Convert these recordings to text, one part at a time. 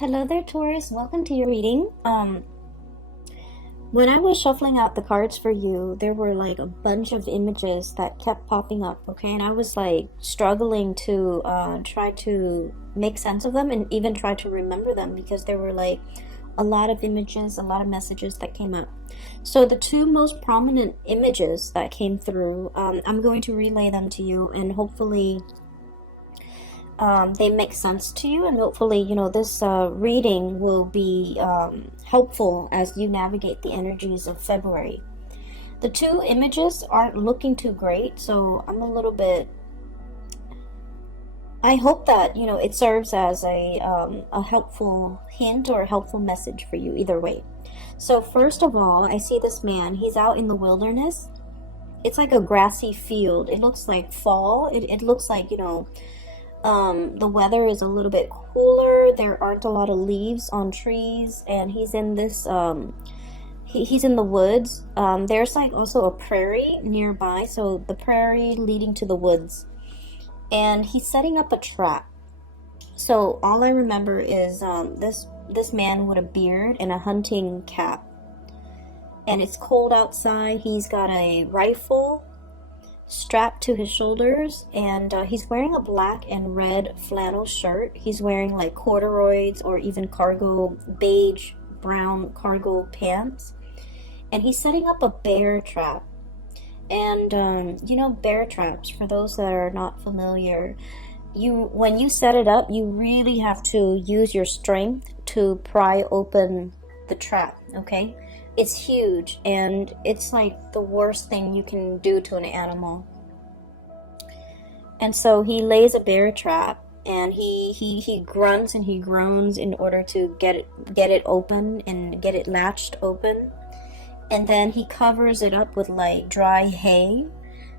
Hello there, Taurus. Welcome to your reading. When I was shuffling out the cards for you, there were like a bunch of images that kept popping up, okay? And I was like struggling to try to make sense of them and even try to remember them because there were like a lot of images, a lot of messages that came up. So the two most prominent images that came through, I'm going to relay them to you, and hopefully they make sense to you, and hopefully this reading will be helpful as you navigate the energies of February. The two images aren't looking too great, so I'm a little bit, I hope that it serves as a helpful hint or a helpful message for you either way. So first of all, I see this man. He's out in the wilderness. It's like a grassy field. It looks like fall. It looks like the weather is a little bit cooler. There aren't a lot of leaves on trees, and he's in this he's in the woods. There's like also a prairie nearby, so the prairie leading to the woods, and he's setting up a trap. So all I remember is this man with a beard and a hunting cap, and it's cold outside. He's got a rifle strapped to his shoulders, and he's wearing a black and red flannel shirt. He's wearing like corduroys or even beige brown cargo pants, and he's setting up a bear trap. And bear traps, for those that are not familiar, when you set it up, you really have to use your strength to pry open the trap, okay? It's huge, and it's like the worst thing you can do to an animal. And so he lays a bear trap, and he grunts and he groans in order to get it open and get it latched open. And then he covers it up with like dry hay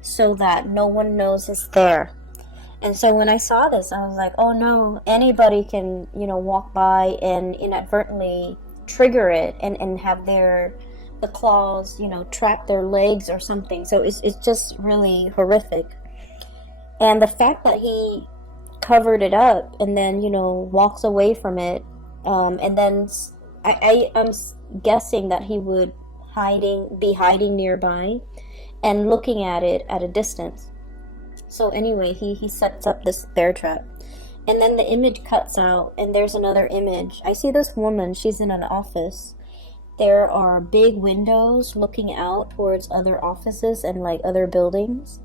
so that no one knows it's there. And so when I saw this, I was like, oh no, anybody can walk by and inadvertently trigger it and have the claws trap their legs or something. So it's just really horrific. And the fact that he covered it up and then walks away from it, and then I'm guessing that he would be hiding nearby and looking at it at a distance. So anyway, he sets up this bear trap. And then the image cuts out, and there's another image. I see this woman. She's in an office. There are big windows looking out towards other offices and like other buildings.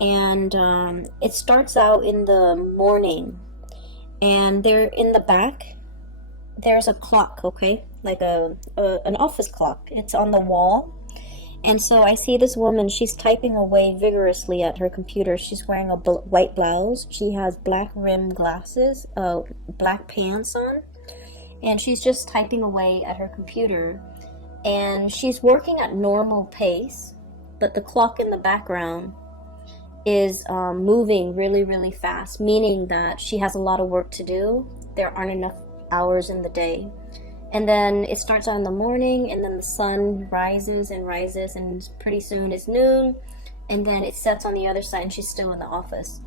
And it starts out in the morning. And there in the back, there's a clock, okay? Like an office clock. It's on the wall. And so I see this woman. She's typing away vigorously at her computer. She's wearing a white blouse. She has black rimmed glasses, black pants on, and she's just typing away at her computer. And she's working at normal pace, but the clock in the background is moving really, really fast, meaning that she has a lot of work to do. There aren't enough hours in the day. And then it starts out in the morning, and then the sun rises and rises, and pretty soon it's noon, and then it sets on the other side, and she's still in the office.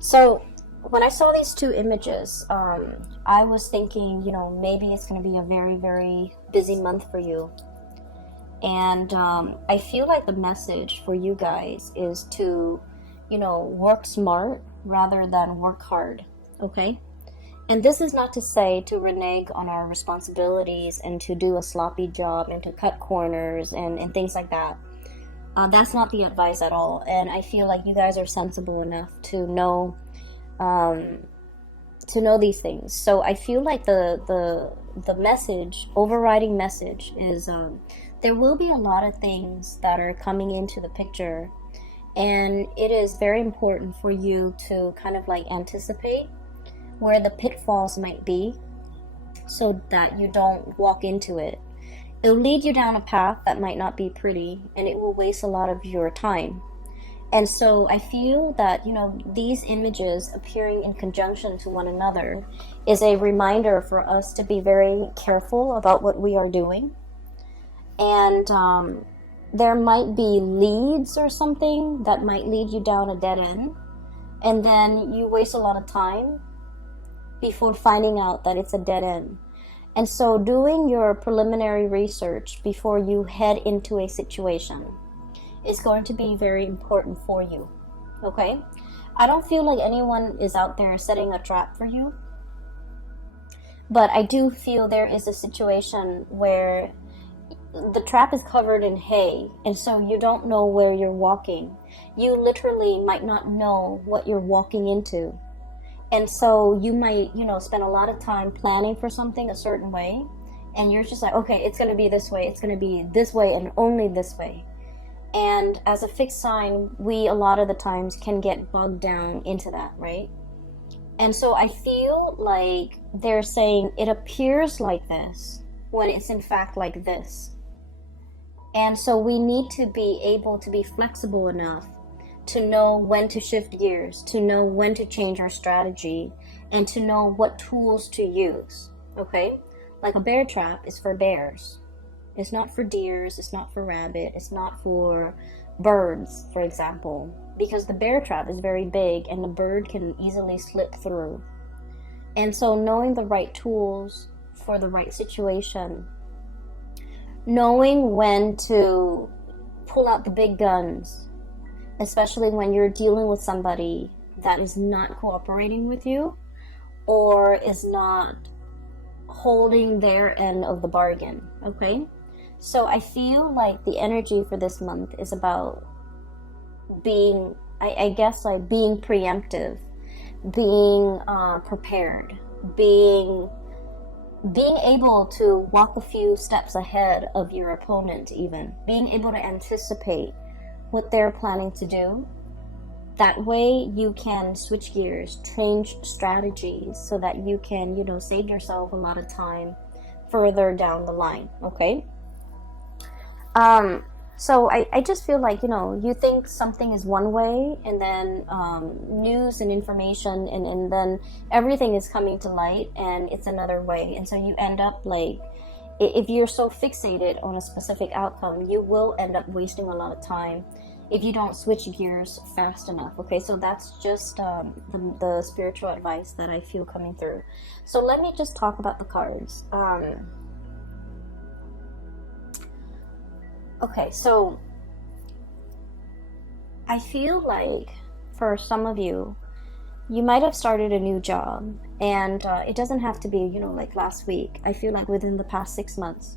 So when I saw these two images, I was thinking, maybe it's going to be a very, very busy month for you. And I feel like the message for you guys is to, work smart rather than work hard, okay? And this is not to say to renege on our responsibilities and to do a sloppy job and to cut corners and things like that. That's not the advice at all. And I feel like you guys are sensible enough to know these things. So I feel like the overriding message is there will be a lot of things that are coming into the picture, and it is very important for you to kind of like anticipate where the pitfalls might be so that you don't walk into it. It'll lead you down a path that might not be pretty, and it will waste a lot of your time. And so I feel that, these images appearing in conjunction to one another is a reminder for us to be very careful about what we are doing. And there might be leads or something that might lead you down a dead end, and then you waste a lot of time before finding out that it's a dead end. And so doing your preliminary research before you head into a situation is going to be very important for you, okay? I don't feel like anyone is out there setting a trap for you, but I do feel there is a situation where the trap is covered in hay, and so you don't know where you're walking. You literally might not know what you're walking into. And so you might, spend a lot of time planning for something a certain way, and you're just like, okay, it's going to be this way, it's going to be this way, and only this way. And as a fixed sign, we a lot of the times can get bogged down into that, right? And so I feel like they're saying it appears like this when it's in fact like this. And so we need to be able to be flexible enough to know when to shift gears, to know when to change our strategy, and to know what tools to use, okay? Like a bear trap is for bears. It's not for deers, it's not for rabbit, it's not for birds, for example, because the bear trap is very big and the bird can easily slip through. And so knowing the right tools for the right situation, knowing when to pull out the big guns, especially when you're dealing with somebody that is not cooperating with you or is not holding their end of the bargain, okay? So I feel like the energy for this month is about being, I guess, like being preemptive, being prepared, being able to walk a few steps ahead of your opponent, even being able to anticipate what they're planning to do. That way you can switch gears, change strategies so that you can, save yourself a lot of time further down the line, okay? So I just feel like, you think something is one way, and then news and information and then everything is coming to light and it's another way. And so you end up like, if you're so fixated on a specific outcome, you will end up wasting a lot of time if you don't switch gears fast enough, okay? So that's just the spiritual advice that I feel coming through. So let me just talk about the cards. Okay, so I feel like for some of you, you might have started a new job, and it doesn't have to be, like last week. I feel like within the past 6 months,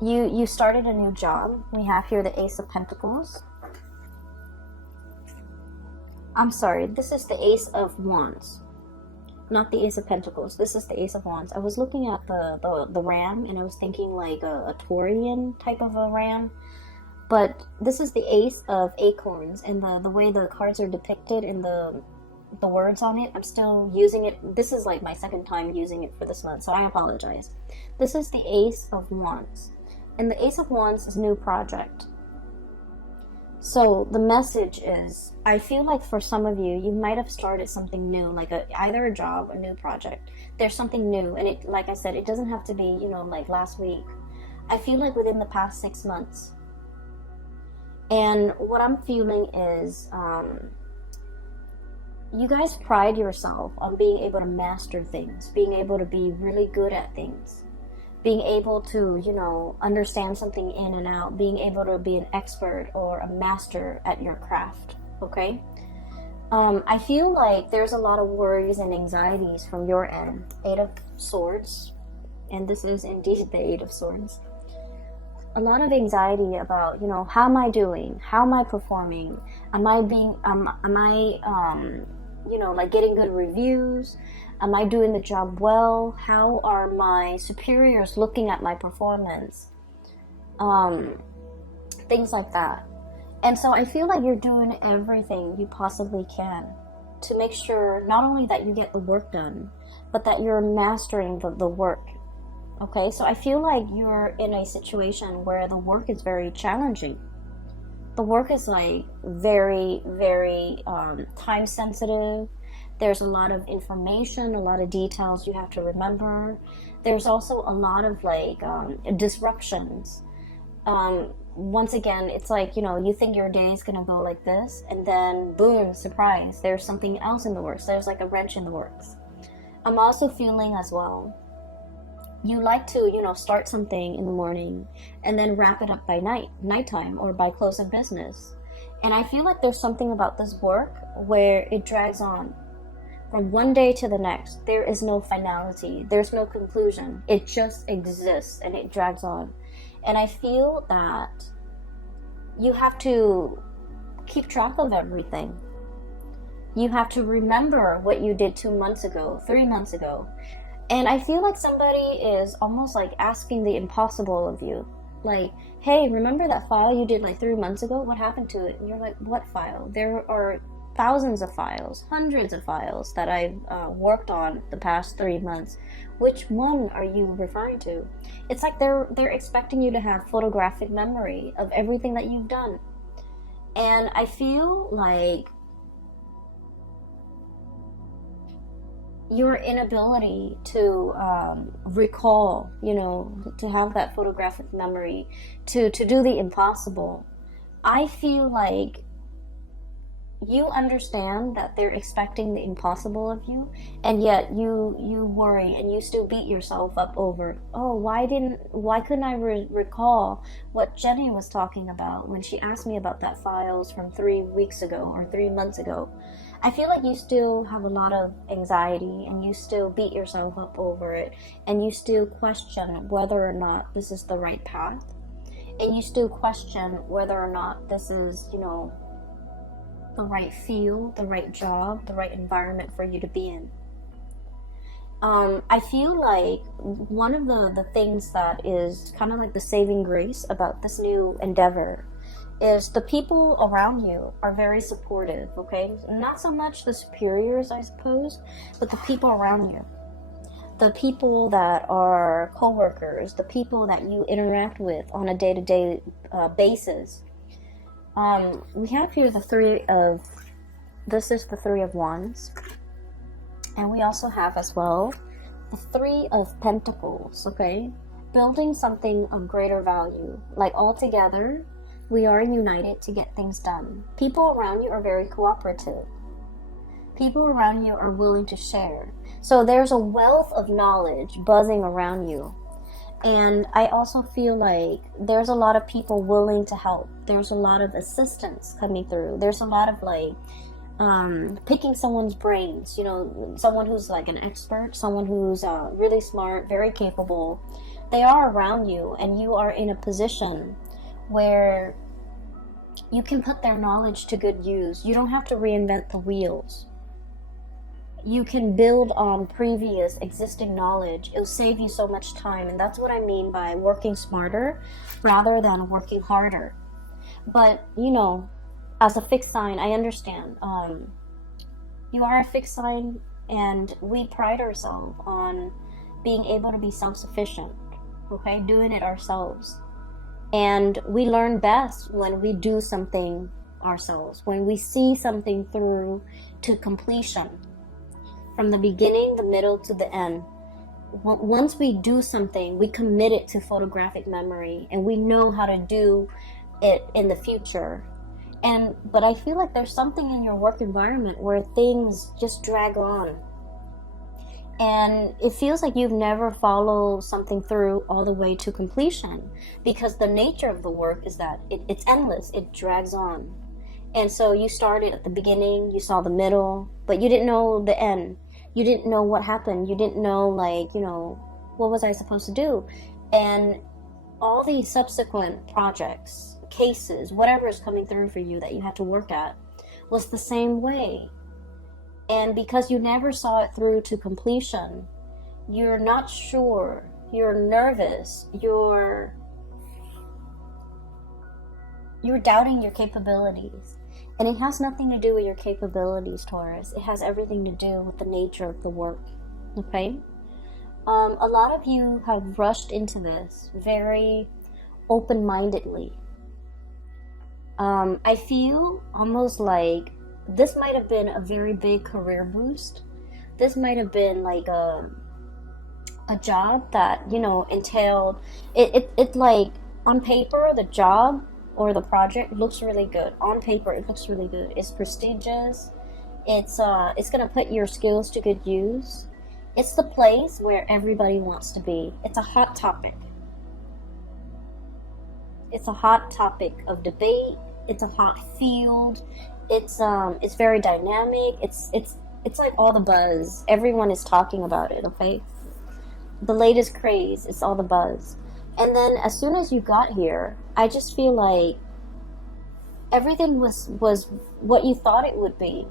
you started a new job. We have here the Ace of Pentacles. I'm sorry, this is the Ace of Wands, not the Ace of Pentacles. This is the Ace of Wands. I was looking at the ram, and I was thinking like a Taurian type of a ram, but this is the Ace of Acorns, and the way the cards are depicted in the words on it, I'm still using it. This is like my second time using it for this month, so I apologize. This is the Ace of Wands, and the Ace of Wands is new project. So the message is, I feel like for some of you, you might have started something new, like either a job, a new project. There's something new, and it, like I said, it doesn't have to be, like last week. I feel like within the past 6 months. And what I'm feeling is, you guys pride yourself on being able to master things, being able to be really good at things, being able to, understand something in and out, being able to be an expert or a master at your craft, okay? I feel like there's a lot of worries and anxieties from your end. 8 of Swords, and this is indeed the 8 of Swords. A lot of anxiety about, how am I doing? How am I performing? Am I like getting good reviews? Am I doing the job well? How are my superiors looking at my performance? Things like that. And so I feel like you're doing everything you possibly can to make sure not only that you get the work done, but that you're mastering the work. Okay, so I feel like you're in a situation where the work is very challenging. The work is like very, very time sensitive. There's a lot of information, a lot of details you have to remember. There's also a lot of like disruptions. Once again, it's like, you think your day is going to go like this, and then boom, surprise, there's something else in the works. There's like a wrench in the works. I'm also feeling as well, you like to, start something in the morning and then wrap it up by nighttime, or by close of business. And I feel like there's something about this work where it drags on from one day to the next. There is no finality, there's no conclusion. It just exists and it drags on. And I feel that you have to keep track of everything. You have to remember what you did 2 months ago, 3 months ago. And I feel like somebody is almost like asking the impossible of you. Like, hey, remember that file you did like 3 months ago? What happened to it? And you're like, what file? There are thousands of files, hundreds of files that I've worked on the past 3 months. Which one are you referring to? It's like they're expecting you to have photographic memory of everything that you've done. And I feel like your inability to recall, to have that photographic memory, to do the impossible. I feel like you understand that they're expecting the impossible of you, and yet you worry and you still beat yourself up over, oh, why couldn't I recall what Jenny was talking about when she asked me about that files from 3 weeks ago or 3 months ago. I feel like you still have a lot of anxiety, and you still beat yourself up over it, and you still question whether or not this is the right path, and you still question whether or not this is, the right field, the right job, the right environment for you to be in. I feel like one of the things that is kind of like the saving grace about this new endeavor is the people around you are very supportive, okay? Not so much the superiors, I suppose, but the people around you. The people that are co-workers, the people that you interact with on a day-to-day basis. We have here this is the Three of Wands. And we also have as well the Three of Pentacles, okay? Building something of greater value. Like all together, we are united to get things done. People around you are very cooperative. People around you are willing to share. So there's a wealth of knowledge buzzing around you. And I also feel like there's a lot of people willing to help. There's a lot of assistance coming through. There's a lot of picking someone's brains, someone who's like an expert, someone who's really smart, very capable. They are around you, and you are in a position where you can put their knowledge to good use. You don't have to reinvent the wheels. You can build on previous existing knowledge. It'll save you so much time, and that's what I mean by working smarter rather than working harder. But, as a fixed sign, I understand. You are a fixed sign, and we pride ourselves on being able to be self-sufficient, okay? Doing it ourselves. And we learn best when we do something ourselves, when we see something through to completion, from the beginning, the middle, to the end. Once we do something, we commit it to photographic memory, and we know how to do it in the future. But I feel like there's something in your work environment where things just drag on. And it feels like you've never followed something through all the way to completion, because the nature of the work is that it's endless, it drags on. And so you started at the beginning, you saw the middle, but you didn't know the end. You didn't know what happened. You didn't know, what was I supposed to do? And all these subsequent projects, cases, whatever is coming through for you that you had to work at, was the same way. And because you never saw it through to completion, you're not sure, you're nervous, you're doubting your capabilities. And it has nothing to do with your capabilities, Taurus. It has everything to do with the nature of the work, okay? A lot of you have rushed into this very open-mindedly. I feel almost like this might have been a very big career boost. This might have been like a job that, entailed, it like on paper, the job or the project looks really good. On paper, it looks really good. It's prestigious. It's gonna put your skills to good use. It's the place where everybody wants to be. It's a hot topic. It's a hot topic of debate. It's a hot field. It's very dynamic. It's like all the buzz. Everyone is talking about it, okay? The latest craze, it's all the buzz. And then as soon as you got here, I just feel like everything was what you thought it would be.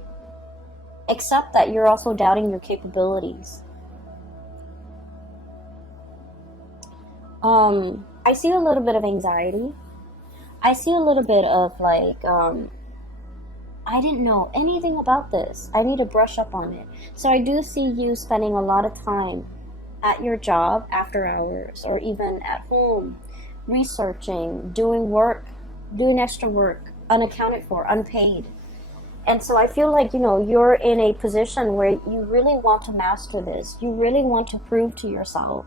Except that you're also doubting your capabilities. I see a little bit of anxiety. I see a little bit of like, I didn't know anything about this. I need to brush up on it. So I do see you spending a lot of time at your job after hours, or even at home, researching, doing work, doing extra work, unaccounted for, unpaid. And so I feel like, you're in a position where you really want to master this. You really want to prove to yourself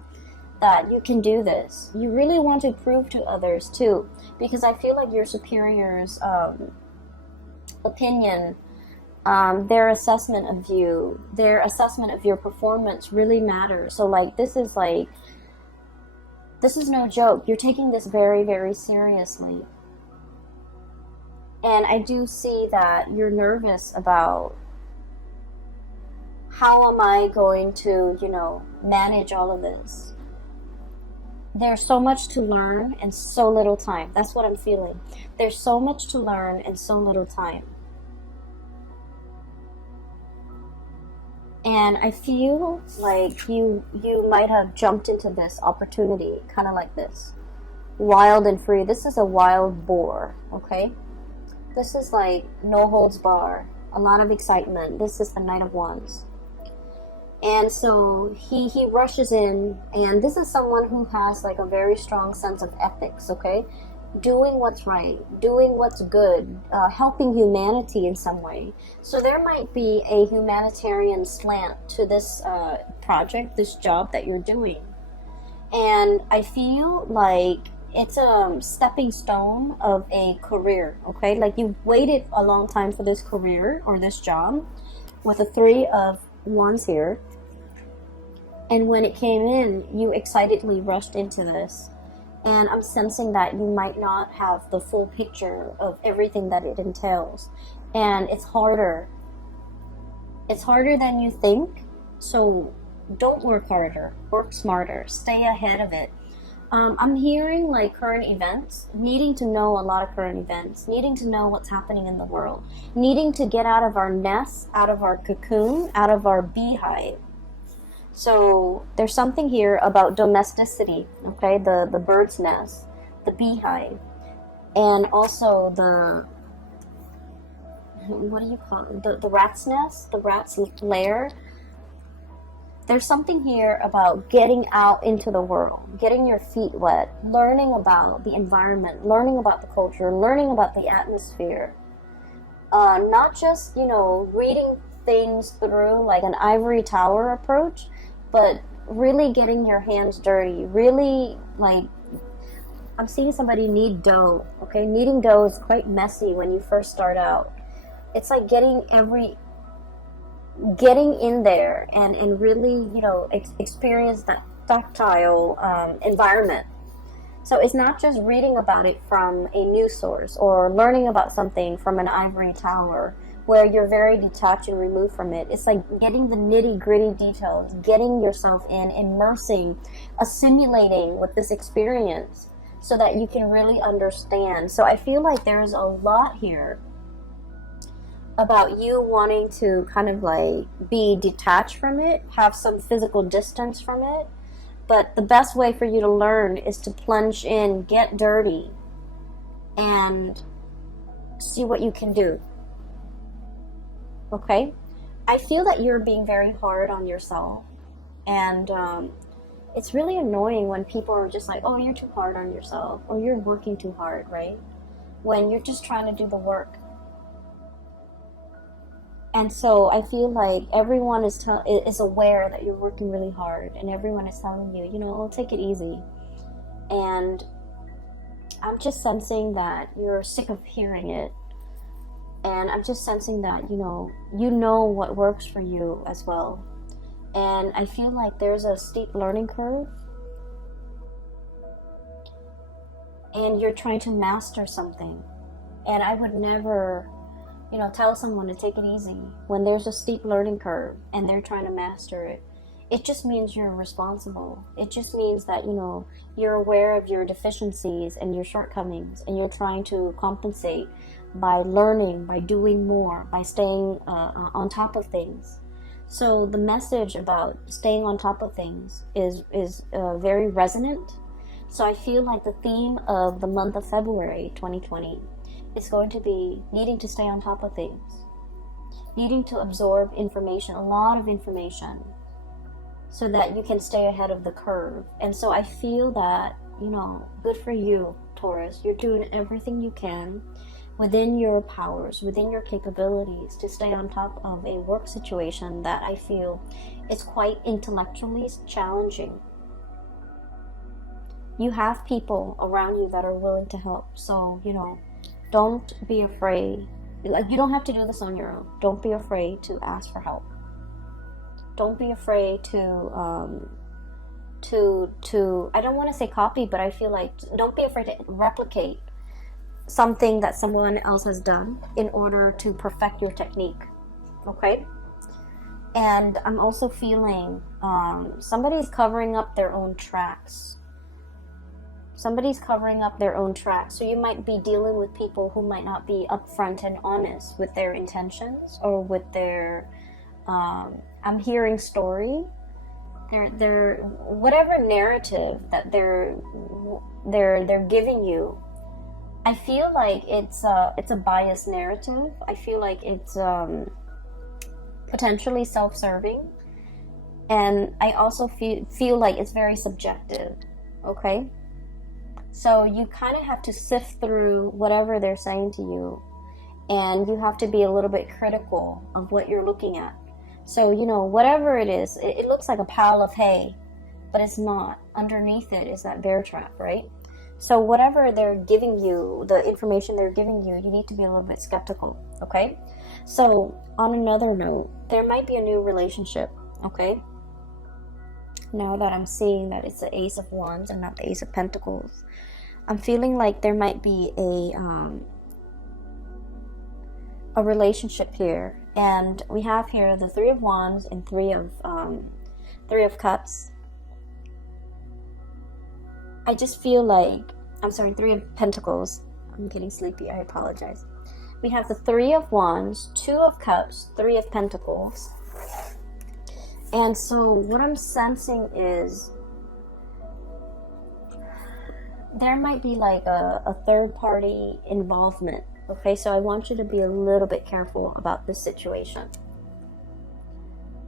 that you can do this. You really want to prove to others too, because I feel like your superiors' opinion, their assessment of you, their assessment of your performance really matters. So like this is no joke. You're taking this very, very seriously. And I do see that you're nervous about how am I going to, manage all of this. There's so much to learn and so little time. That's what I'm feeling. There's so much to learn and so little time. And I feel like you might have jumped into this opportunity kind of like this. Wild and free. This is a wild boar, okay? This is like no holds bar. A lot of excitement. This is the Knight of Wands. And so he rushes in, and this is someone who has like a very strong sense of ethics, okay? Doing what's right, doing what's good, helping humanity in some way. So there might be a humanitarian slant to this project, this job that you're doing. And I feel like it's a stepping stone of a career, okay? Like you've waited a long time for this career or this job with the Three of Wands here. And when it came in, you excitedly rushed into this. And I'm sensing that you might not have the full picture of everything that it entails. And it's harder. It's harder than you think. So don't work harder. Work smarter. Stay ahead of it. I'm hearing like current events, needing to know a lot of current events, needing to know what's happening in the world, needing to get out of our nest, out of our cocoon, out of our beehive. So there's something here about domesticity, okay? The bird's nest, the beehive, and also what do you call it? The rat's nest, the rat's lair. There's something here about getting out into the world, getting your feet wet, learning about the environment, learning about the culture, learning about the atmosphere. Not just, reading things through like an ivory tower approach, but really getting your hands dirty, really like, I'm seeing somebody knead dough, okay? Kneading dough is quite messy when you first start out. It's like getting in there and really, experience that tactile environment. So it's not just reading about it from a news source or learning about something from an ivory tower where you're very detached and removed from it. It's like getting the nitty-gritty details, getting yourself in, immersing, assimilating with this experience so that you can really understand. So I feel like there's a lot here about you wanting to kind of like be detached from it, have some physical distance from it. But the best way for you to learn is to plunge in, get dirty, and see what you can do. Okay? I feel that you're being very hard on yourself. And it's really annoying when people are just like, oh, you're too hard on yourself, or you're working too hard, right? When you're just trying to do the work. And so I feel like everyone is aware that you're working really hard, and everyone is telling you, oh, take it easy. And I'm just sensing that you're sick of hearing it. And I'm just sensing that, you know what works for you as well. And I feel like there's a steep learning curve, and you're trying to master something. And I would never, tell someone to take it easy when there's a steep learning curve and they're trying to master it. It just means you're responsible. It just means that, you're aware of your deficiencies and your shortcomings, and you're trying to compensate by learning, by doing more, by staying on top of things. So the message about staying on top of things is very resonant. So I feel like the theme of the month of February 2020 is going to be needing to stay on top of things, needing to absorb information, a lot of information, so that you can stay ahead of the curve. And so I feel that, good for you, Taurus. You're doing everything you can within your powers, within your capabilities, to stay on top of a work situation that I feel is quite intellectually challenging. You have people around you that are willing to help. So, don't be afraid. Like, you don't have to do this on your own. Don't be afraid to ask for help. Don't be afraid to I don't want to say copy, but I feel like don't be afraid to replicate something that someone else has done in order to perfect your technique. Okay? And I'm also feeling somebody's covering up their own tracks. Somebody's covering up their own tracks. So you might be dealing with people who might not be upfront and honest with their intentions or with their I'm hearing story. Their whatever narrative that they're giving you. I feel like it's a biased narrative. I feel like it's potentially self-serving, and I also feel like it's very subjective. Okay, so you kind of have to sift through whatever they're saying to you, and you have to be a little bit critical of what you're looking at. So, whatever it is, it looks like a pile of hay, but it's not. Underneath it is that bear trap, right? So whatever they're giving you, the information they're giving you, you need to be a little bit skeptical, okay? So on another note, there might be a new relationship, okay? Now that I'm seeing that it's the Ace of Wands and not the Ace of Pentacles, I'm feeling like there might be a relationship here. And we have here the Three of Wands and Three of Cups. I just feel like, Three of Pentacles. I'm getting sleepy, I apologize. We have the Three of Wands, Two of Cups, Three of Pentacles. And so what I'm sensing is there might be like a third party involvement. Okay, so I want you to be a little bit careful about this situation.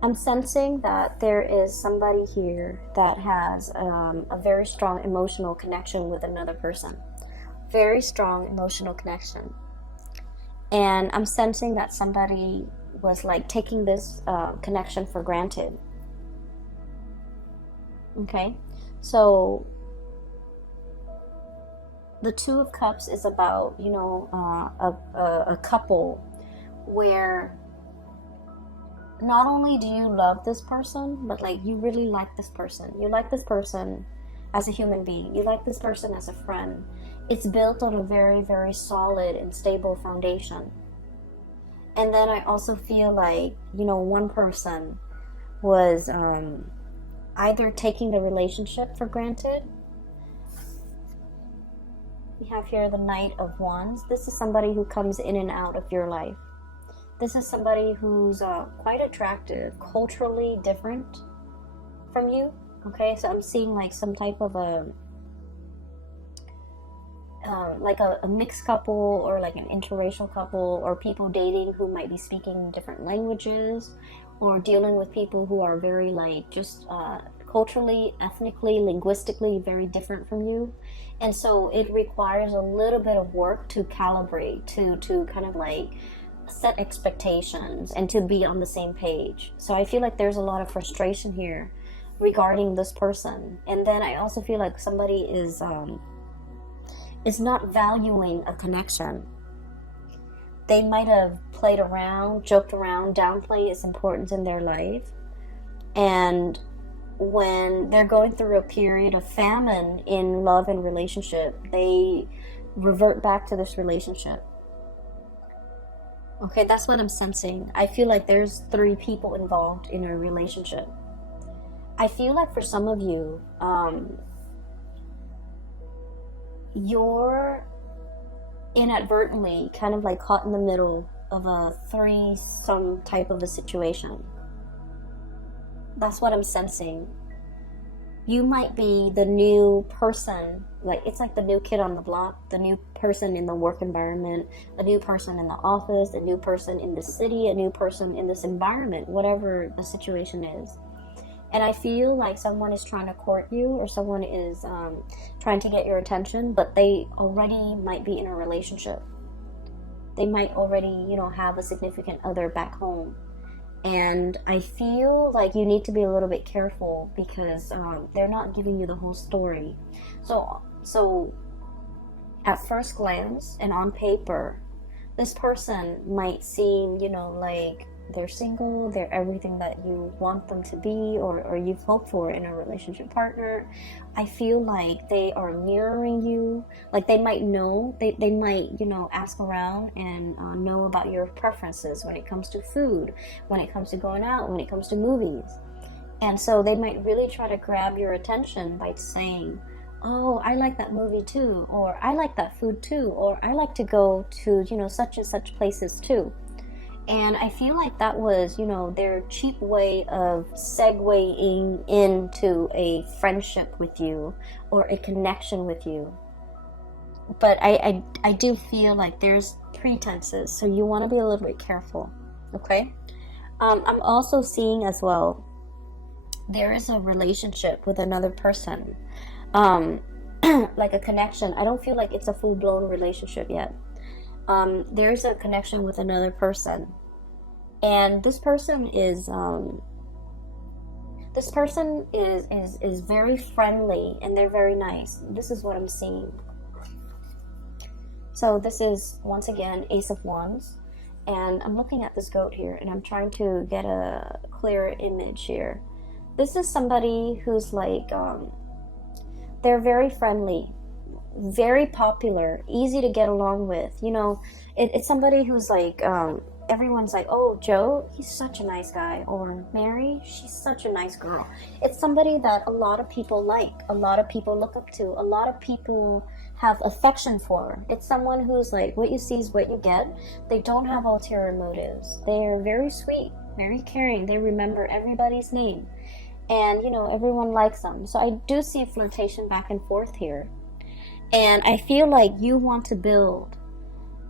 I'm sensing that there is somebody here that has a very strong emotional connection with another person. Very strong emotional connection. And I'm sensing that somebody was like taking this connection for granted. Okay, so the Two of Cups is about, a couple where not only do you love this person, but like you really like this person. You like this person as a human being. You like this person as a friend. It's built on a very, very solid and stable foundation. And then I also feel like, one person was either taking the relationship for granted. We have here the Knight of Wands. This is somebody who comes in and out of your life. This is somebody who's quite attractive, culturally different from you. Okay, so I'm seeing like some type of a mixed couple, or like an interracial couple, or people dating who might be speaking different languages, or dealing with people who are very like just culturally, ethnically, linguistically very different from you. And so it requires a little bit of work to calibrate, to kind of like set expectations and to be on the same page. So I feel like there's a lot of frustration here regarding this person. And then I also feel like somebody is not valuing a connection. They might have played around, joked around, downplayed its importance in their life. And when they're going through a period of famine in love and relationship, they revert back to this relationship. Okay, that's what I'm sensing. I feel like there's 3 people involved in a relationship. I feel like for some of you, you're inadvertently kind of like caught in the middle of a threesome type of a situation. That's what I'm sensing. You might be the new person, like it's like the new kid on the block, the new person in the work environment, a new person in the office, a new person in the city, a new person in this environment, whatever the situation is. And I feel like someone is trying to court you, or someone is trying to get your attention, but they already might be in a relationship. They might already, you know, have a significant other back home. And I feel like you need to be a little bit careful because they're not giving you the whole story. So at first glance and on paper, this person might seem, you know, like they're single, they're everything that you want them to be, or you've hoped for in a relationship partner. I feel like they are mirroring you. Like they might know, they might, you know, ask around and know about your preferences when it comes to food, when it comes to going out, when it comes to movies. And so they might really try to grab your attention by saying, oh, I like that movie too, or I like that food too, or I like to go to, you know, such and such places too. And I feel like that was, you know, their cheap way of segueing into a friendship with you or a connection with you. But I do feel like there's pretenses, so you want to be a little bit careful, okay? I'm also seeing as well, there is a relationship with another person, like a connection. I don't feel like it's a full-blown relationship yet. There's a connection with another person, and this person is very friendly, and they're very nice. This is what I'm seeing. So this is, once again, Ace of Wands, and I'm looking at this goat here, and I'm trying to get a clearer image here. This is somebody who's like, they're very friendly, very popular, easy to get along with. You know, it's somebody who's like, everyone's like, oh, Joe, he's such a nice guy, or Mary, she's such a nice girl. It's somebody that a lot of people like, a lot of people look up to, a lot of people have affection for. It's someone who's like, what you see is what you get. They don't have ulterior motives. They're very sweet, very caring. They remember everybody's name, and you know, everyone likes them. So I do see flirtation back and forth here. And I feel like you want to build,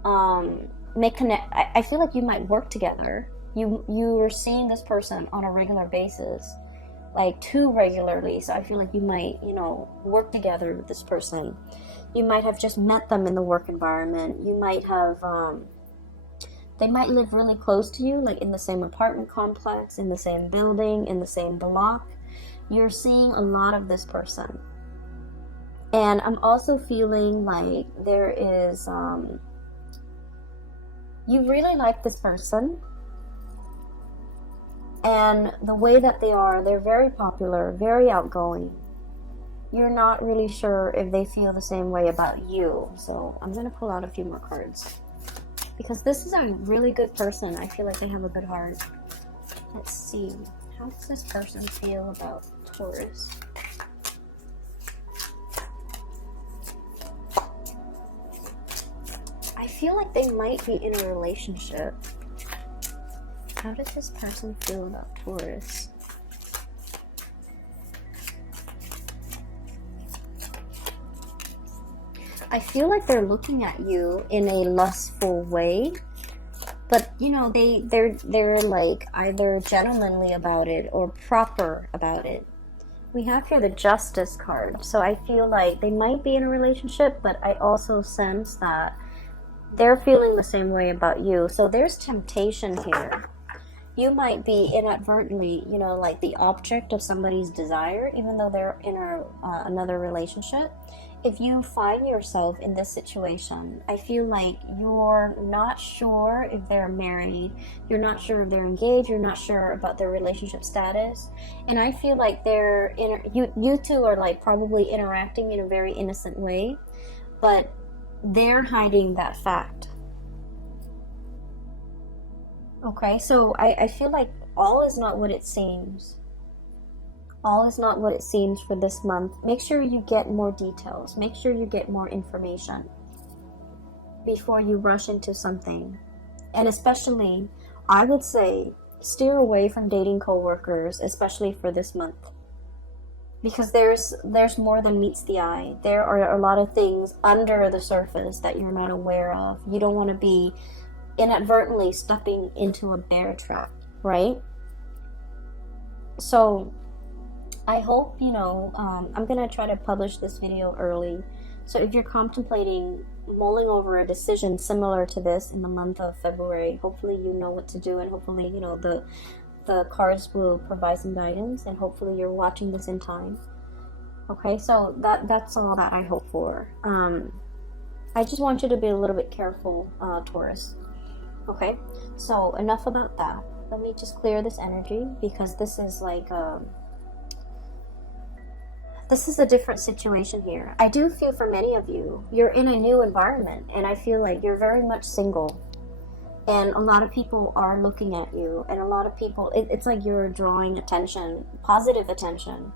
I feel like you might work together. You are seeing this person on a regular basis, like too regularly. So I feel like you might, you know, work together with this person. You might have just met them in the work environment. You might have, they might live really close to you, like in the same apartment complex, in the same building, in the same block. You're seeing a lot of this person. And I'm also feeling like there is, you really like this person. And the way that they are, they're very popular, very outgoing. You're not really sure if they feel the same way about you. So I'm going to pull out a few more cards, because this is a really good person. I feel like they have a good heart. Let's see. How does this person feel about Taurus? I feel like they might be in a relationship. How does this person feel about Taurus? I feel like they're looking at you in a lustful way, but you know, they're like either gentlemanly about it or proper about it. We have here the Justice card, so I feel like they might be in a relationship, but I also sense that they're feeling the same way about you. So there's temptation here. You might be inadvertently, you know, like the object of somebody's desire, even though they're in another relationship. if you find yourself in this situation, I feel like you're not sure if they're married, you're not sure if they're engaged, you're not sure about their relationship status, and I feel like you two are like probably interacting in a very innocent way, but they're hiding that fact. Okay, so I feel like all is not what it seems. All is not what it seems for this month. Make sure you get more details. Make sure you get more information before you rush into something. And especially, I would say, steer away from dating coworkers, especially for this month. Because there's more than meets the eye. There are a lot of things under the surface that you're not aware of. You don't want to be inadvertently stepping into a bear trap, right? So I hope, I'm going to try to publish this video early. So if you're contemplating mulling over a decision similar to this in the month of February, hopefully you know what to do, and hopefully, the cards will provide some guidance, and hopefully you're watching this in time. Okay, so that's all that I hope for. I just want you to be a little bit careful, Taurus. Okay, so enough about that. Let me just clear this energy, because this is like this is a different situation here. I do feel for many of you, you're in a new environment, and I feel like you're very much single. And a lot of people are looking at you, and a lot of people, it's like you're drawing attention, positive attention.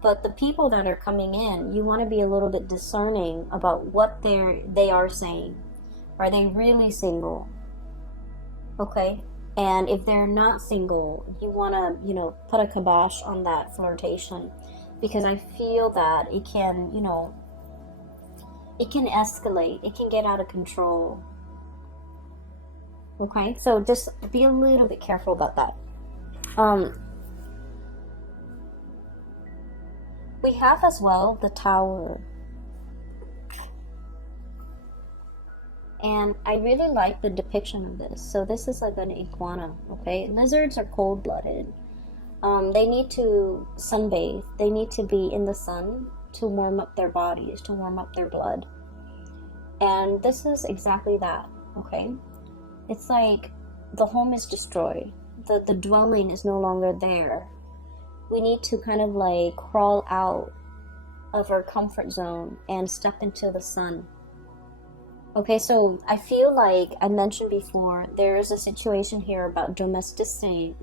But the people that are coming in, you want to be a little bit discerning about what they are saying. Are they really single? Okay? And if they're not single, you want to, put a kibosh on that flirtation. Because I feel that it can, it can escalate. It can get out of control. Okay? So just be a little bit careful about that. We have as well the Tower. And I really like the depiction of this. So this is like an iguana, okay? Lizards are cold-blooded. They need to sunbathe. They need to be in the sun to warm up their bodies, to warm up their blood. And this is exactly that, okay? It's like the home is destroyed. The dwelling is no longer there. We need to kind of like crawl out of our comfort zone and step into the sun. Okay, so I feel like I mentioned before, there is a situation here about domesticity,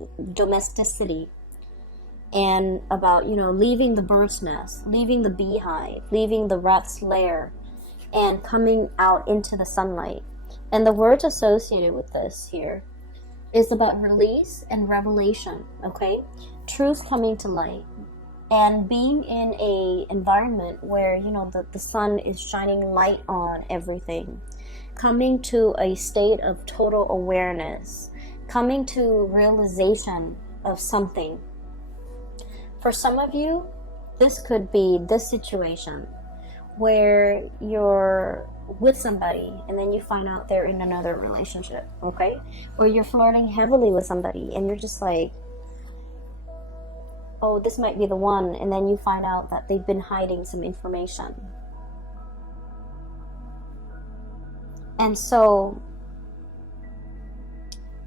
and about, leaving the bird's nest, leaving the beehive, leaving the rat's lair, and coming out into the sunlight. And the words associated with this here is about release and revelation, okay? Truth coming to light. And being in a environment where, the sun is shining light on everything. Coming to a state of total awareness. Coming to realization of something. For some of you, this could be this situation where you're with somebody and then you find out they're in another relationship, okay? Or you're flirting heavily with somebody and you're just like, oh, this might be the one, and then you find out that they've been hiding some information. And so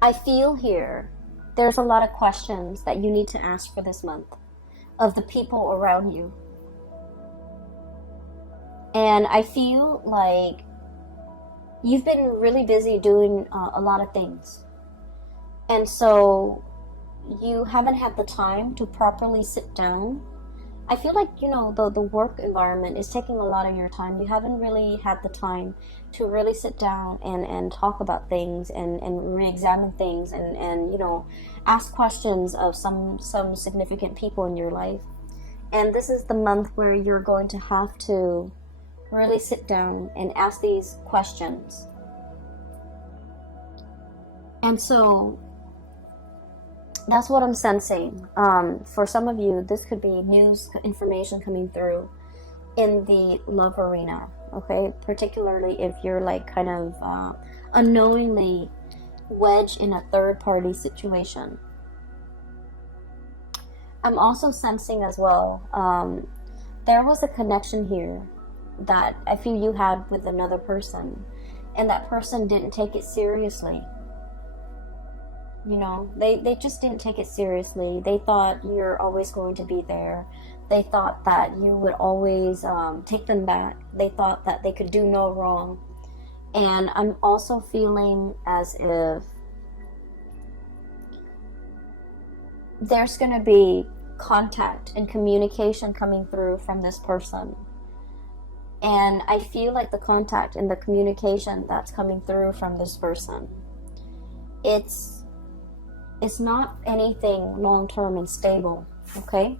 I feel here there's a lot of questions that you need to ask for this month of the people around you. And I feel like you've been really busy doing a lot of things. And so you haven't had the time to properly sit down. I feel like, the work environment is taking a lot of your time. You haven't really had the time to really sit down and talk about things and re-examine things and ask questions of some significant people in your life. And this is the month where you're going to have to really sit down and ask these questions. And so that's what I'm sensing. For some of you, this could be news information coming through in the love arena, okay? Particularly if you're like kind of unknowingly wedged in a third-party situation. I'm also sensing as well, there was a connection here that I feel you had with another person, and that person didn't take it seriously. You know, they just didn't take it seriously. They thought you're always going to be there. They thought that you would always take them back. They thought that they could do no wrong. And I'm also feeling as if there's going to be contact and communication coming through from this person. And I feel like the contact and the communication that's coming through from this person, it's not anything long-term and stable, okay?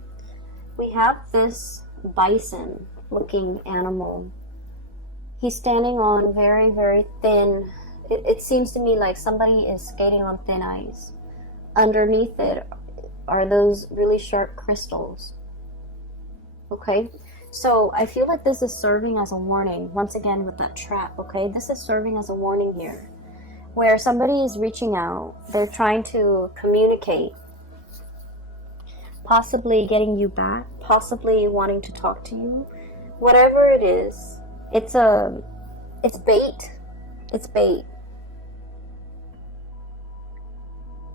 We have this bison looking animal. He's standing on very, very thin, it seems to me like somebody is skating on thin ice. Underneath it are those really sharp crystals, okay? So I feel like this is serving as a warning, once again with that trap, okay? This is serving as a warning here, where somebody is reaching out, they're trying to communicate, possibly getting you back, possibly wanting to talk to you. Whatever it is, it's bait. It's bait.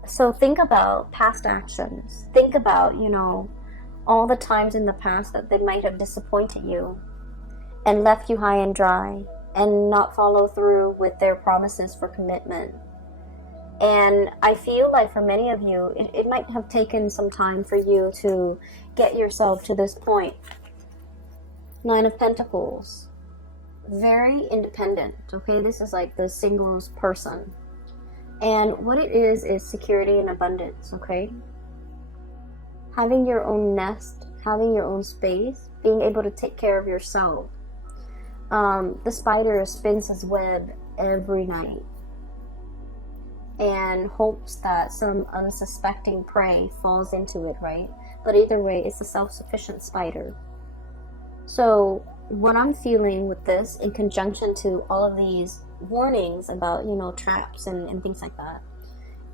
So think about past actions. Think about, you know, all the times in the past that they might have disappointed you and left you high and dry and not follow through with their promises for commitment. And I feel like for many of you, it might have taken some time for you to get yourself to this point. Nine of Pentacles. Very independent, okay? This is like the singles person. And what it is security and abundance, okay? Having your own nest, having your own space, being able to take care of yourself. The spider spins his web every night and hopes that some unsuspecting prey falls into it, right? But either way, it's a self-sufficient spider. So what I'm feeling with this, in conjunction to all of these warnings about, you know, traps and things like that,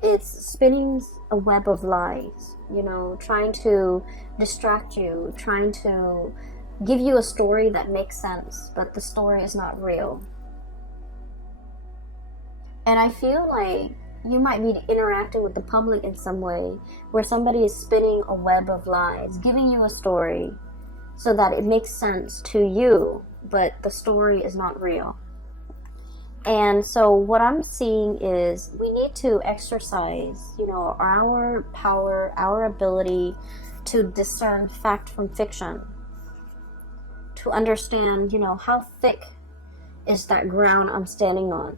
it's spinning a web of lies, you know, trying to distract you, trying to give you a story that makes sense, but the story is not real. And I feel like you might be interacting with the public in some way where somebody is spinning a web of lies, giving you a story so that it makes sense to you, but the story is not real. And so what I'm seeing is we need to exercise, you know, our power, our ability to discern fact from fiction, to understand, you know, how thick is that ground I'm standing on?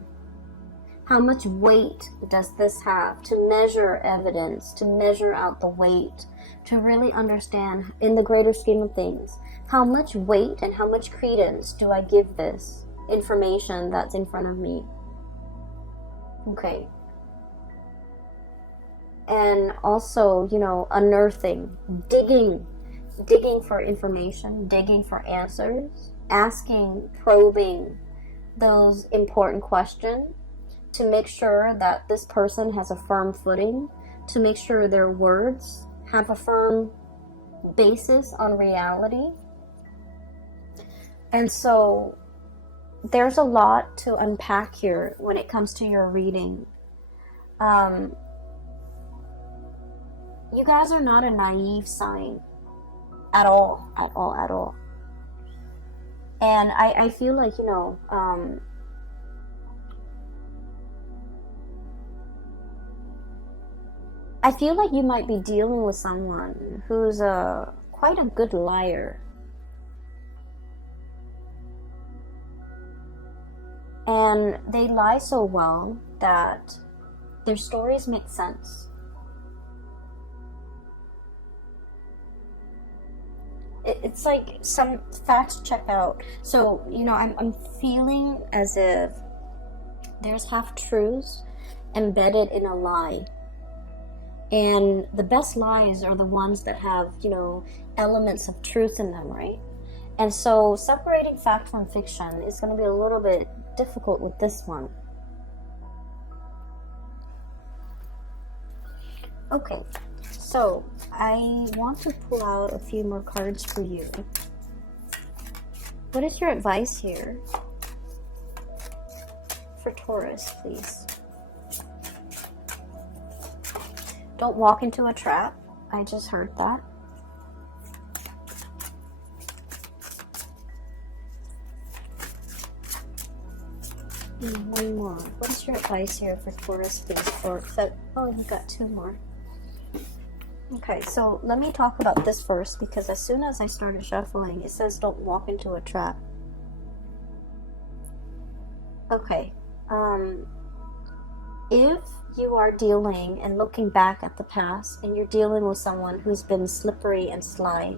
How much weight does this have? To measure evidence, to measure out the weight, to really understand in the greater scheme of things, how much weight and how much credence do I give this information that's in front of me? Okay. And also, you know, unearthing, digging for information, digging for answers, asking, probing those important questions to make sure that this person has a firm footing, to make sure their words have a firm basis on reality. And so there's a lot to unpack here when it comes to your reading. You guys are not a naive sign at all. And I feel like, you know, I feel like you might be dealing with someone who's quite a good liar. And they lie so well that their stories make sense. It's like some facts check out. So, you know, I'm feeling as if there's half-truths embedded in a lie. And the best lies are the ones that have, you know, elements of truth in them, right? And so separating fact from fiction is going to be a little bit difficult with this one. Okay, so I want to pull out a few more cards for you. What is your advice here for Taurus, please? Don't walk into a trap. I just heard that. And one more. What is your advice here for Taurus, please? Oh, you got two more. Okay, so let me talk about this first, because as soon as I started shuffling, it says don't walk into a trap. Okay, if you are dealing and looking back at the past, and you're dealing with someone who's been slippery and sly,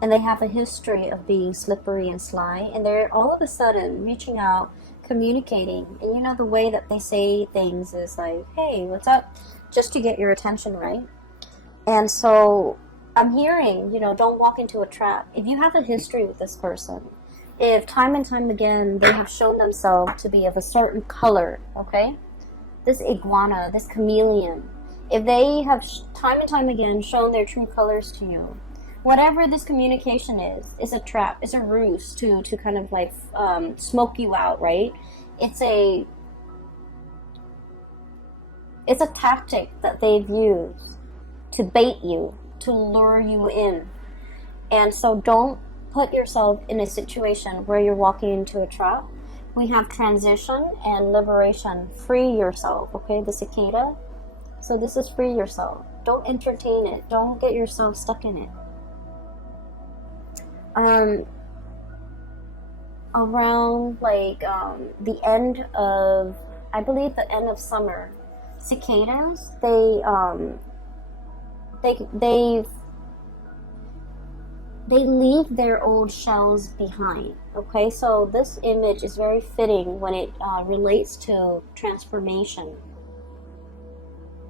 and they have a history of being slippery and sly, and they're all of a sudden reaching out, communicating, and you know the way that they say things is like, hey, what's up? Just to get your attention, right? And so I'm hearing, you know, don't walk into a trap. If you have a history with this person, if time and time again they have shown themselves to be of a certain color, okay? This iguana, this chameleon, if they have time and time again shown their true colors to you, whatever this communication is a trap, it's a ruse to kind of like smoke you out, right? It's a tactic that they've used to bait you, to lure you in. And so don't put yourself in a situation where you're walking into a trap. We have transition and liberation. Free yourself, okay? The cicada. So this is free yourself. Don't entertain it. Don't get yourself stuck in it. Around like the end of, I believe the end of summer, cicadas, they leave their old shells behind. Okay, so this image is very fitting when it relates to transformation.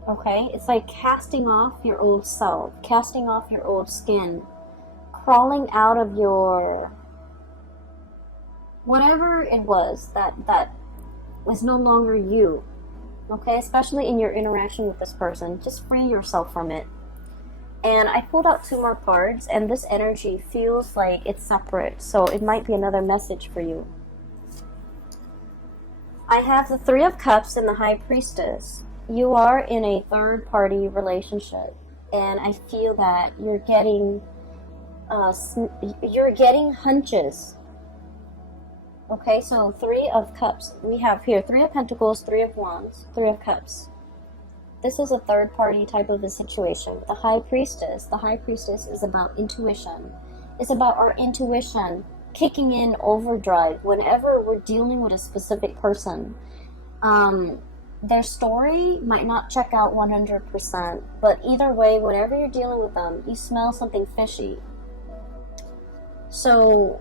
Okay, it's like casting off your old self, casting off your old skin, crawling out of your whatever it was that was no longer you. Okay, especially in your interaction with this person, just free yourself from it. And I pulled out two more cards, and this energy feels like it's separate, so it might be another message for you. I have the Three of Cups and the High Priestess. You are in a third-party relationship, and I feel that you're getting hunches. Okay, so Three of Cups. We have here Three of Pentacles, Three of Wands, Three of Cups. This is a third-party type of a situation. The High Priestess is about intuition. It's about our intuition kicking in overdrive whenever we're dealing with a specific person. Their story might not check out 100%, but either way, whenever you're dealing with them, you smell something fishy. So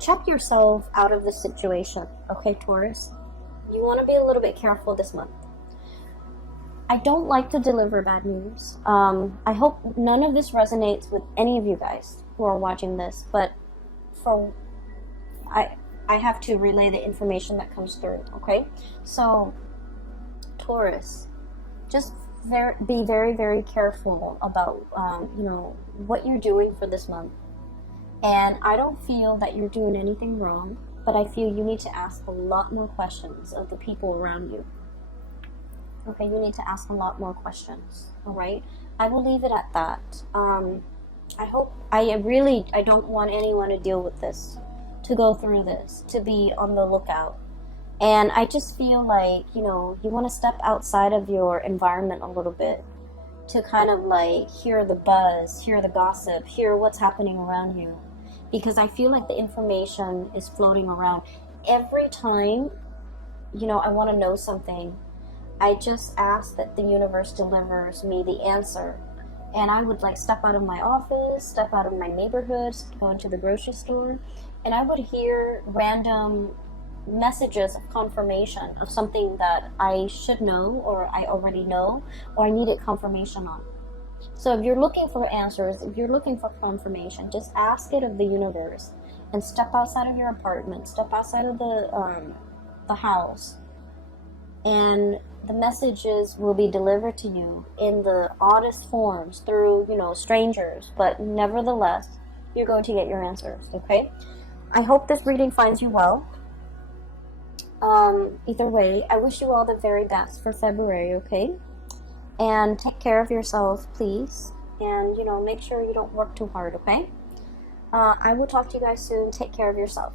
check yourself out of this situation, okay, Taurus? You want to be a little bit careful this month. I don't like to deliver bad news. I hope none of this resonates with any of you guys who are watching this, but I have to relay the information that comes through, okay? So, Taurus, just be very, very careful about, what you're doing for this month. And I don't feel that you're doing anything wrong, but I feel you need to ask a lot more questions of the people around you. Okay, you need to ask a lot more questions, all right? I will leave it at that. I don't want anyone to deal with this, to go through this, to be on the lookout. And I just feel like, you want to step outside of your environment a little bit to kind of like hear the buzz, hear the gossip, hear what's happening around you. Because I feel like the information is floating around. Every time, I want to know something, I just ask that the universe delivers me the answer. And I would like step out of my office, step out of my neighborhood, go into the grocery store, and I would hear random messages of confirmation of something that I should know, or I already know, or I needed confirmation on. So if you're looking for answers, if you're looking for confirmation, just ask it of the universe and step outside of your apartment, step outside of the house, and the messages will be delivered to you in the oddest forms through, strangers, but nevertheless, you're going to get your answers, okay? I hope this reading finds you well. Either way, I wish you all the very best for February, okay? And take care of yourself, please. And, you know, make sure you don't work too hard, okay? I will talk to you guys soon. Take care of yourself.